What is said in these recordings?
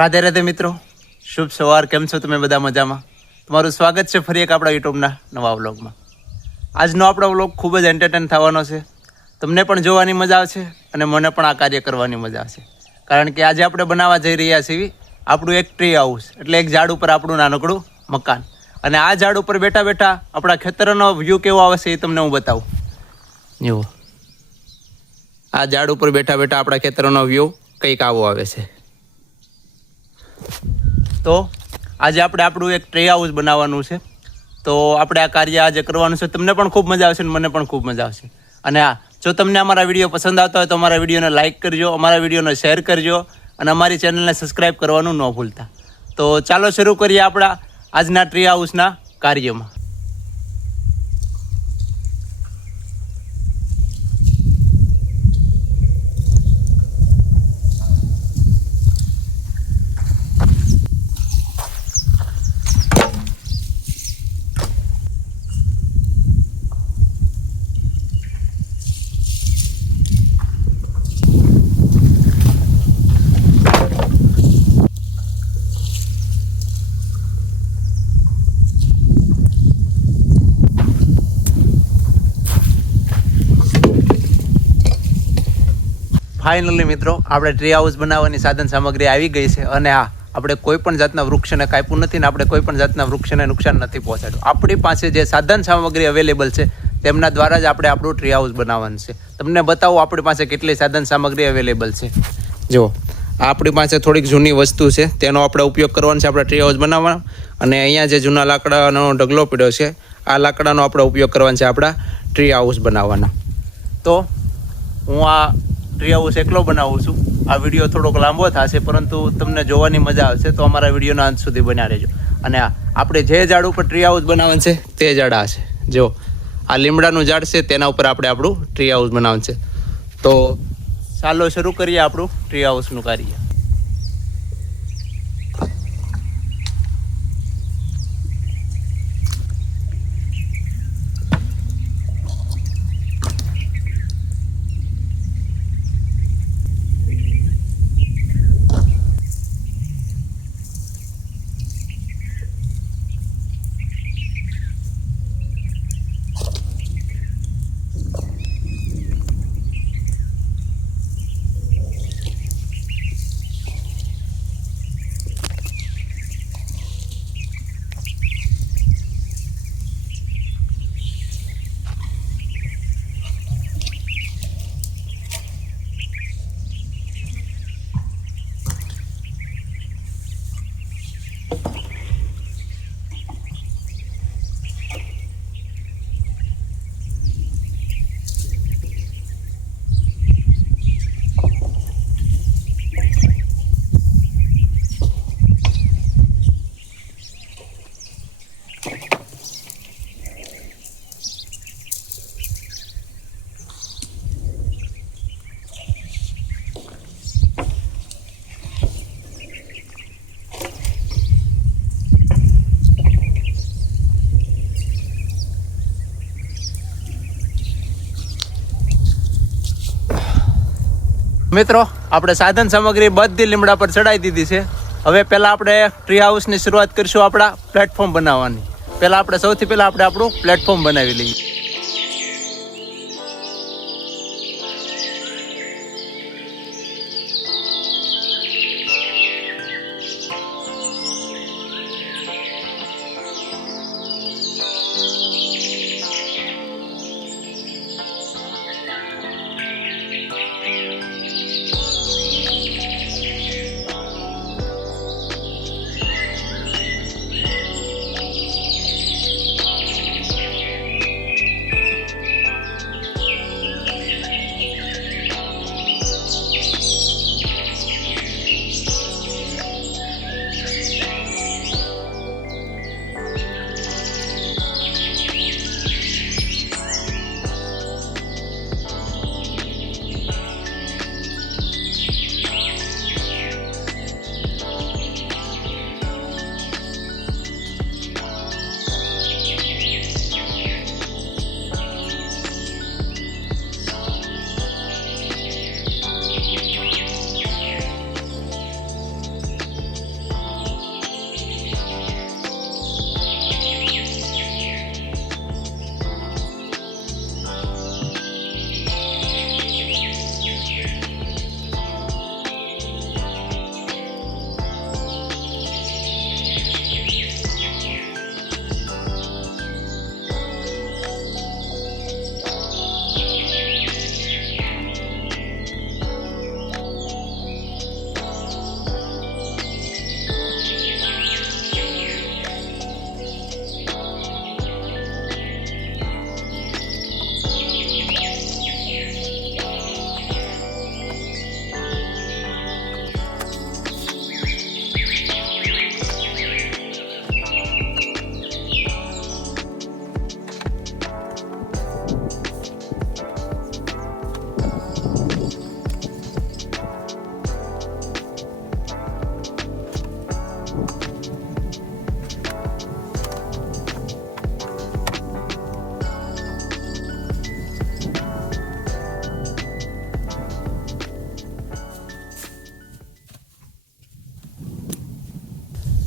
રાધે રાધે મિત્રો, શુભ સવાર. કેમ છો તમે બધા? મજામાં? તમારું સ્વાગત છે ફરી એક આપણા યુટ્યુબના નવા વ્લોગમાં. આજનો આપણો વ્લોગ ખૂબ જ એન્ટરટેન થવાનો છે. તમને પણ જોવાની મજા આવશે અને મને પણ આ કાર્ય કરવાની મજા આવશે. કારણ કે આજે આપણે બનાવવા જઈ રહ્યા છીએ આપણું એક ટ્રી હાઉસ, એટલે એક ઝાડ ઉપર આપણું નાનકડું મકાન. અને આ ઝાડ ઉપર બેઠા બેઠા આપણા ખેતરનો વ્યૂ કેવો આવે છે એ તમને હું બતાવું. જુઓ, આ ઝાડ ઉપર બેઠા બેઠા આપણા ખેતરનો વ્યૂ કંઈક આવો આવે છે. તો આજે આપણે આપણું એક ટ્રી હાઉસ બનાવવાનું છે. તો આપણે આ કાર્ય આજે કરવાનું છે. તમને પણ ખૂબ મજા આવશે અને મને પણ ખૂબ મજા આવશે. અને જો તમને અમારા વિડીયો પસંદ આવતા હોય તો અમારા વિડીયોને લાઇક કરજો, અમારા વિડીયોને શેર કરજો અને અમારી ચેનલને સબસ્ક્રાઈબ કરવાનું ન ભૂલતા. તો ચાલો શરૂ કરીએ આપણા આજના ટ્રી હાઉસના કાર્યમાં. ફાઇનલી મિત્રો, આપણે ટ્રી હાઉસ બનાવવાની સાધન સામગ્રી આવી ગઈ છે. અને હા, આપણે કોઈ પણ જાતના વૃક્ષને કાપ્યું નથી ને આપણે કોઈ પણ જાતના વૃક્ષને નુકસાન નથી પહોંચાડ્યું. આપણી પાસે જે સાધન સામગ્રી અવેલેબલ છે તેમના દ્વારા જ આપણે આપણું ટ્રી હાઉસ બનાવવાનું છે. તમને બતાવું આપણી પાસે કેટલી સાધન સામગ્રી અવેલેબલ છે. જુઓ, આપણી પાસે થોડીક જૂની વસ્તુ છે, તેનો આપણે ઉપયોગ કરવાનો છે આપણે ટ્રી હાઉસ બનાવવાનો. અને અહીંયા જે જૂના લાકડાનો ઢગલો પડ્યો છે, આ લાકડાનો આપણે ઉપયોગ કરવાનો છે આપણા ટ્રી હાઉસ બનાવવાના. તો હું આ ટ્રી હાઉસ એકલો બનાવું છું. આ વિડીયો થોડોક લાંબો થશે, પરંતુ તમને જોવાની મજા આવશે, તો અમારા વિડીયોના અંત સુધી બન્યા રહેજો. અને આપણે જે ઝાડ ઉપર ટ્રી હાઉસ બનાવવાનું છે તે ઝાડ આ છે. જો આ લીમડાનું ઝાડ છે, તેના ઉપર આપણે આપણું ટ્રી હાઉસ બનાવવાનું છે. તો ચાલો શરૂ કરીએ આપણું ટ્રી હાઉસનું કાર્ય. મિત્રો, આપણે સાધન સામગ્રી બધી લીમડા પર ચડાવી દીધી છે. હવે પહેલાં આપણે ટ્રી હાઉસની શરૂઆત કરીશું આપણા પ્લેટફોર્મ બનાવવાની. સૌથી પહેલાં આપણે આપણું પ્લેટફોર્મ બનાવી લઈએ.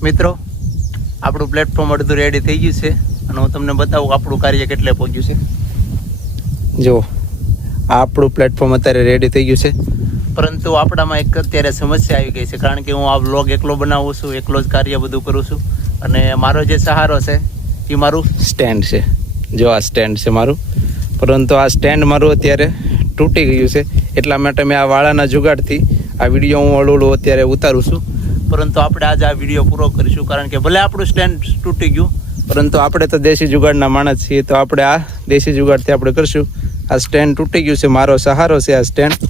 મિત્રો આપણું પ્લેટફોર્મ અડધું રેડી થઈ ગયું છે અને હું તમને બતાવું કે આપણું કાર્ય કેટલે પહોંચ્યું છે. જો આપણું પ્લેટફોર્મ અત્યારે રેડી થઈ ગયું છે, પરંતુ આપણામાં એક અત્યારે સમસ્યા આવી ગઈ છે, કારણ કે હું આ વ્લોગ એકલો બનાવું છું, એકલો જ કાર્ય બધું કરું છું અને મારો જે સહારો છે એ મારું સ્ટેન્ડ છે. જો આ સ્ટેન્ડ છે મારું, પરંતુ આ સ્ટેન્ડ મારું અત્યારે તૂટી ગયું છે. એટલા માટે મેં આ વાળાના જુગાડથી આ વિડીયો હું હળવું અત્યારે ઉતારું છું. પરંતુ આપણે આજે આ વિડીયો પૂરો કરીશું, કારણ કે ભલે આપણું સ્ટેન્ડ તૂટી ગયું, પરંતુ આપણે તો દેશી જુગાડના માણસ છીએ, તો આપણે આ દેશી જુગાડથી આપણે કરશું. આ સ્ટેન્ડ તૂટી ગયું છે, મારો સહારો છે આ સ્ટેન્ડ,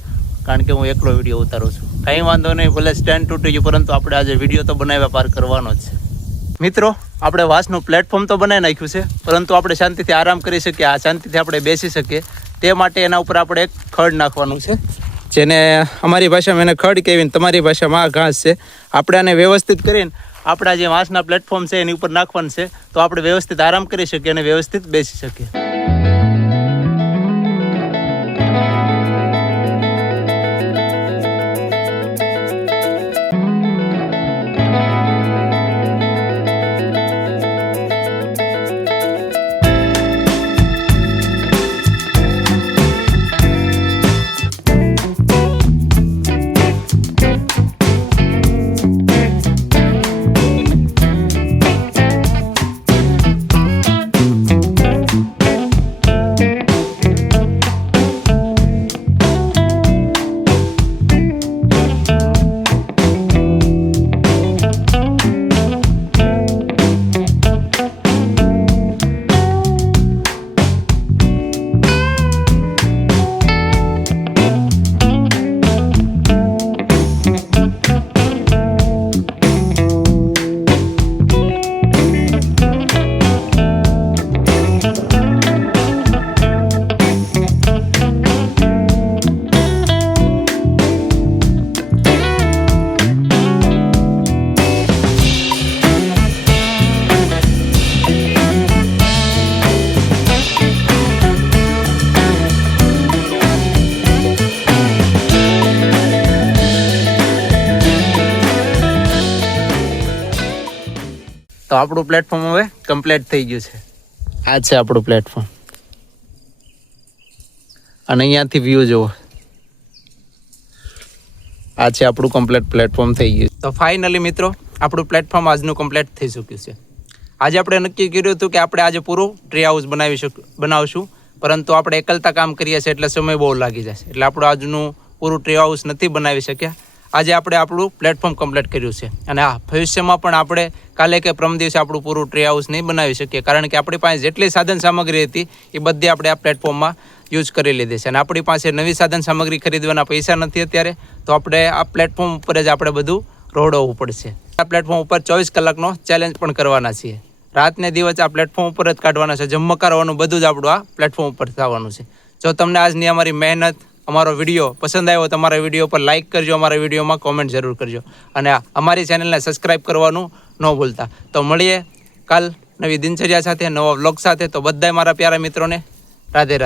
કારણ કે હું એકલો વિડીયો ઉતારું છું. કંઈ વાંધો નહીં, ભલે સ્ટેન્ડ તૂટી ગયું, પરંતુ આપણે આજે વિડીયો તો બનાવ્યા પાર કરવાનો જ છે. મિત્રો આપણે વાંસનું પ્લેટફોર્મ તો બનાવી નાખ્યું છે, પરંતુ આપણે શાંતિથી આરામ કરી શકીએ, આ શાંતિથી આપણે બેસી શકીએ તે માટે એના ઉપર આપણે એક ખડ નાખવાનું છે, જેને અમારી ભાષામાં એને ખડ કહેવીને તમારી ભાષામાં આ ઘાસ છે. આપણે આને વ્યવસ્થિત કરીને આપણા જે વાંસના પ્લેટફોર્મ છે એની ઉપર નાખવાનું છે, તો આપણે વ્યવસ્થિત આરામ કરી શકીએ અને વ્યવસ્થિત બેસી શકીએ. તો આપણું પ્લેટફોર્મ હવે કમ્પ્લીટ થઈ ગયું છે. આ છે આપણું પ્લેટફોર્મ અને અહીંયાથી વ્યૂ જુઓ. આ છે આપણું કમ્પ્લીટ પ્લેટફોર્મ થઈ ગયું. તો ફાઇનલી મિત્રો આપણું પ્લેટફોર્મ આજનું કમ્પ્લીટ થઈ ચૂક્યું છે. આજે આપણે નક્કી કર્યું હતું કે આપણે આજે પૂરું ટ્રી હાઉસ બનાવશું, પરંતુ આપણે એકલતા કામ કરીએ છીએ એટલે સમય બહુ લાગી જશે, એટલે આપણું આજનું પૂરું ટ્રી હાઉસ નથી બનાવી શક્યા. આજે આપણે આપણું પ્લેટફોર્મ કમ્પ્લીટ કર્યું છે અને હા, ભવિષ્યમાં પણ આપણે કાલે કે પરમ દિવસે આપણું પૂરું ટ્રી હાઉસ નહીં બનાવી શકીએ, કારણ કે આપણી પાસે જેટલી સાધન સામગ્રી હતી એ બધી આપણે આ પ્લેટફોર્મમાં યુઝ કરી લીધી છે અને આપણી પાસે નવી સાધન સામગ્રી ખરીદવાના પૈસા નથી અત્યારે, તો આપણે આ પ્લેટફોર્મ ઉપર જ આપણે બધું રોડવું પડશે. આ પ્લેટફોર્મ ઉપર 24 કલાકનો ચેલેન્જ પણ કરવાના છીએ. રાતને દિવસ આ પ્લેટફોર્મ ઉપર જ કાઢવાના છે, જમકારવાનું બધું જ આપણું આ પ્લેટફોર્મ ઉપર થવાનું છે. જો તમને આજની અમારી મહેનત, અમારો વિડીયો પસંદ આવ્યો તો અમારા વિડીયો પર લાઇક કરજો, અમારા વિડીયોમાં કોમેન્ટ જરૂર કરજો અને અમારી ચેનલને સબસ્ક્રાઈબ કરવાનું ન ભૂલતા. તો મળીએ કાલ નવી દિનચર્યા સાથે, નવા વ્લોગ સાથે. તો બધાય મારા પ્યારા મિત્રોને રાધે રાધે.